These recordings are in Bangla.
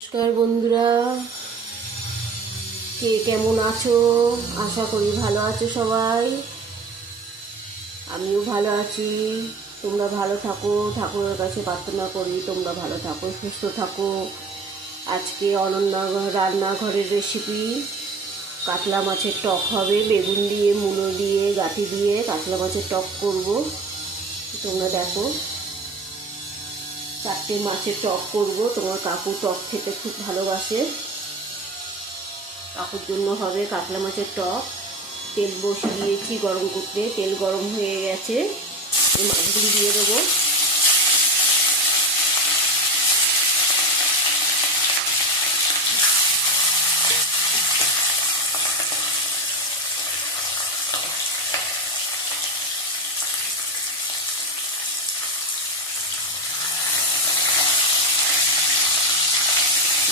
নমস্কার বন্ধুরা, কে কেমন আছো? আশা করি ভালো আছো সবাই। আমিও ভালো আছি। তোমরা ভালো থাকো, ঠাকুরের কাছে প্রার্থনা করি তোমরা ভালো থাকো, সুস্থ থাকো। আজকে অনন্যা রান্নাঘরের রেসিপি কাতলা মাছের টক হবে। বেগুন দিয়ে, মূলো দিয়ে, গাঁঠি দিয়ে কাতলা মাছের টক করব। তোমরা দেখো, 4টে মাছের টক করব। তোমার কাকু টক খেতে খুব ভালোবাসে। কাকুর জন্য হবে কাতলা মাছের টক। তেল বসিয়ে দিয়েছি গরম করতে, তেল গরম হয়ে গেছে। এই মাছগুলি দিয়ে দেবো।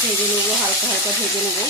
ভেজে নেবো, হালকা হালকা ভেজে নেবো।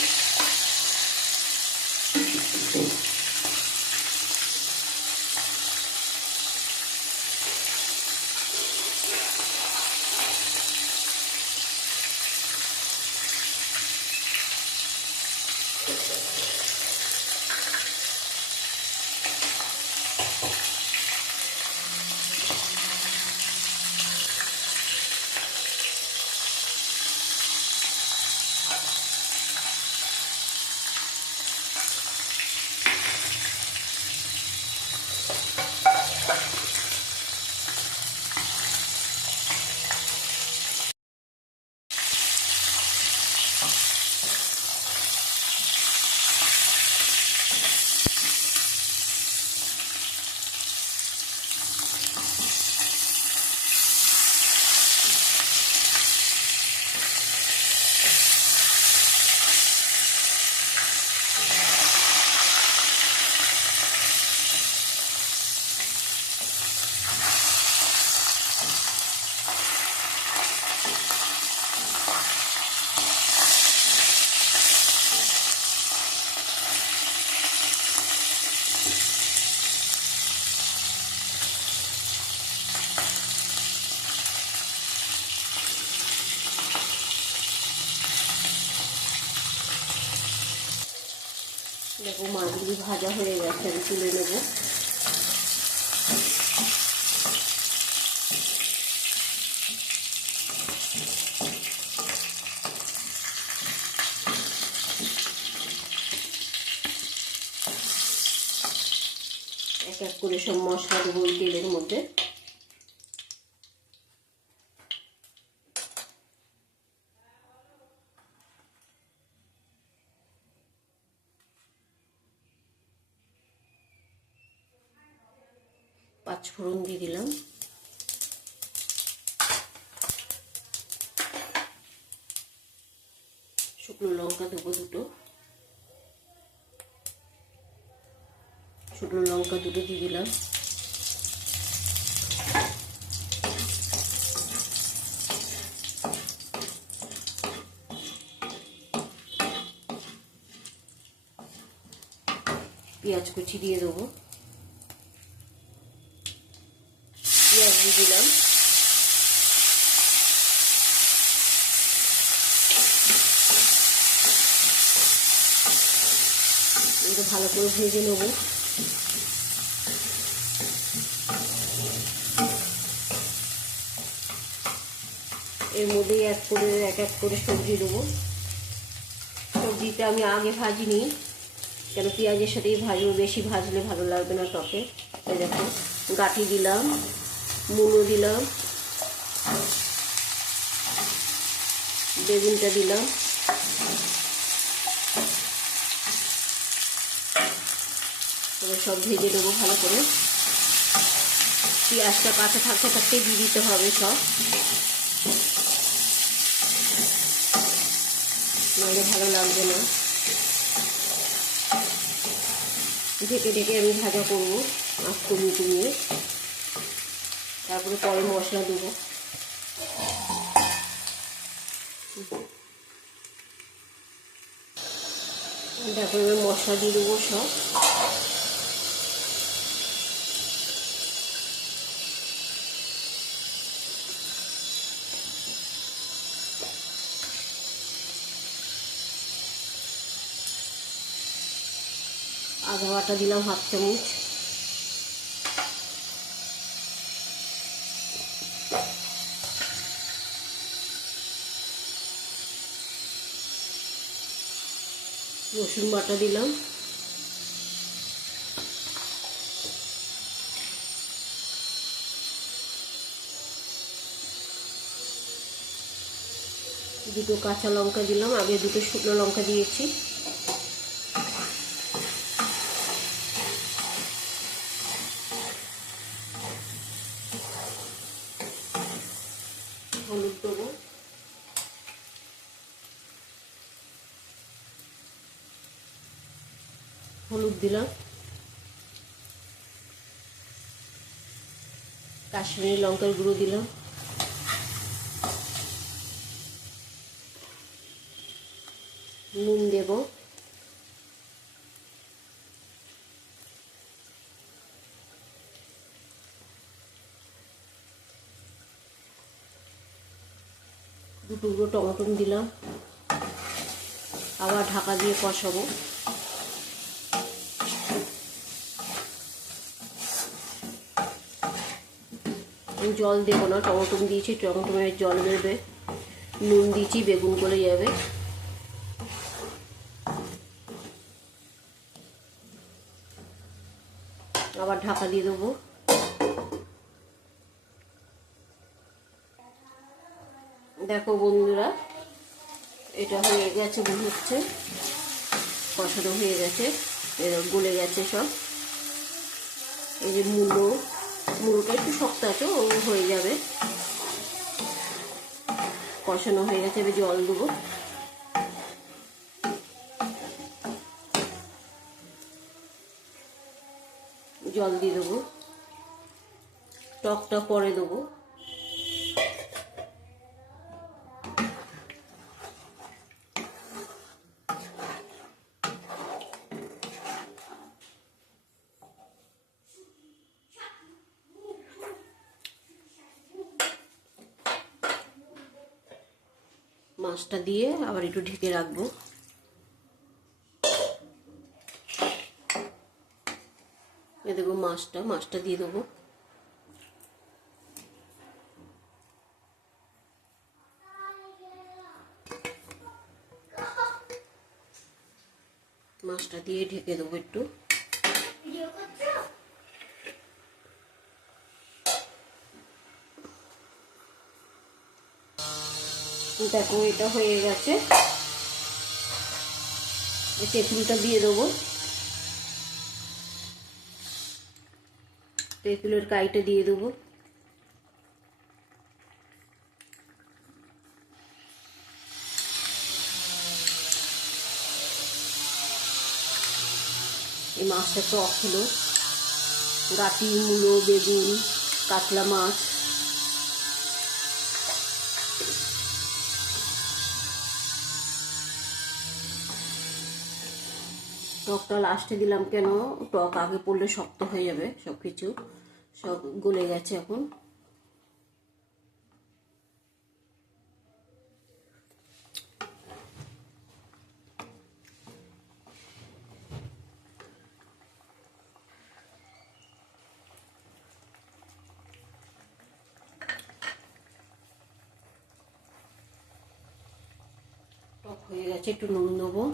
দেখো, মাছগুলি ভাজা হয়ে গেছে, আমি তুলে নেবো। এক এক করে সব মশলা দেবো ওই তেলের মধ্যে। পাঁচফোড়ন দিয়ে দিলাম, শুকনো লঙ্কা দেবো দুটো, শুকনো লঙ্কা দুটো দিয়ে দিলাম। পেঁয়াজ কুচি দিয়ে দেবো, পেঁয়াজ দিয়ে দিলাম। এটা ভালো করে ভেজে নেবো। এর মধ্যেই এক এক করে সবজি দেবো। সবজিটা আমি আগে ভাজিনি, কেন পেঁয়াজের সাথেই ভাজবো, বেশি ভাজলে ভালো লাগবে না টকে। এই দেখো, গাঁঠি দিলাম, মূলো দিলাম, বেগুনটা দিলাম। এবার সব ভেজে নেবো ভালো করে। পেঁয়াজটা কাঁচা থাকতে থাকতে দিয়ে দিতে হবে সব, নাহলে ভালো লাগবে না। ঢেকে ঢেকে আমি ভাজা করবো, আঁচ কমিয়ে কমিয়ে। তারপরে পরে মশলা দেবো। দেখো, এবার মশলা দিয়ে দেবো সব। আদা বাটা দিলাম 1/2 চামচ, রসুন বাটা দিলাম, দুটো কাঁচা লঙ্কা দিলাম, আগে দুটো শুকনো লঙ্কা দিয়েছি, হলুদ দেবো, হলুদ দিলাম, কাশ্মীরি লঙ্কার গুঁড়ো দিলাম, নুন দেব, দু টুকরো টমেটো দিলাম, আবার ঢাকা দিয়ে কষাবো। জল দেবো না, টমেটো দিয়েছি, টমেটোর জল বেরোবে, নুন দিয়েছি, বেগুন গলে যাবে। আবার ঢাকা দিয়ে দেবো। দেখো বন্ধুরা, এটা হয়ে গেছে মনে হচ্ছে, কষানো হয়ে গেছে, এরকম গলে গেছে সব। এই যে মুলোটা একটু শক্ত আছে, ও হয়ে যাবে, কষানো হয়ে গেছে। এবার জল দেবো, জল দিয়ে দেবো, টকটা পরে দেবো। মাছটা দিয়ে আবার একটু ঢেকে রাখবো। এ দেবো মাছটা দিয়ে দেবো। মাছটা দিয়ে ঢেকে দেবো একটু। দেখো এটা হয়ে গেছে, তেঁতুলটা দিয়ে দেবো, তেঁতুলের কাইটা দিয়ে দেবো, এই মাছটা টক হলো, গাটি, মূলো, বেগুন, কাতলা মাছ, টকটা লাস্টে দিলাম কেন, টক আগে পড়লে শক্ত হয়ে যাবে, সব কিছু সব গলে গেছে এখন। টক হয়ে গেছে, একটু নুন দেবো,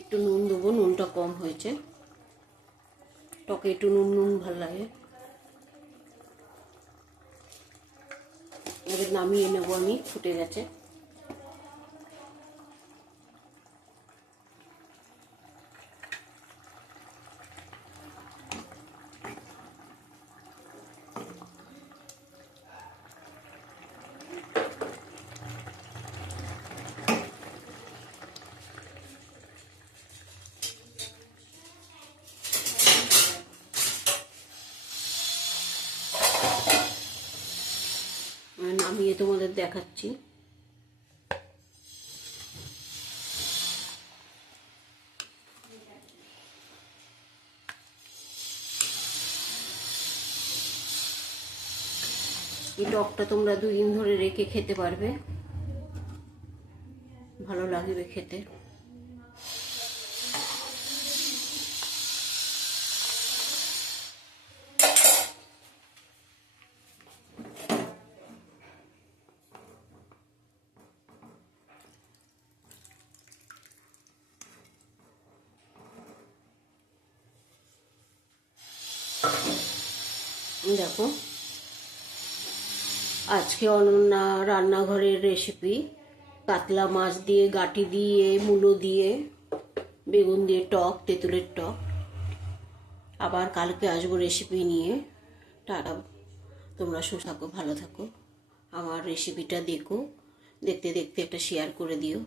একটু নুন দেবো, নুনটা কম হয়েছে, টকে একটু নুন ভালো লাগে। এবার নামিয়ে নেবো আমি, ফুটে গেছে। নামিয়ে তোমাদের দেখাচ্ছি। এই টকটা তোমরা 2 দিন ধরে রেখে খেতে পারবে, ভালো লাগবে খেতে। দেখো আজকে অনন্যা রান্নাঘরের রেসিপি কাতলা মাছ দিয়ে, গাঁটি দিয়ে, মূলো দিয়ে, বেগুন দিয়ে টক, তেঁতুলের টক। আবার কালকে আসবো রেসিপি নিয়ে। টাটা, তোমরা সুস্থ থাকো, ভালো থাকো। আমার রেসিপিটা দেখো, দেখতে দেখতে একটা শেয়ার করে দিও।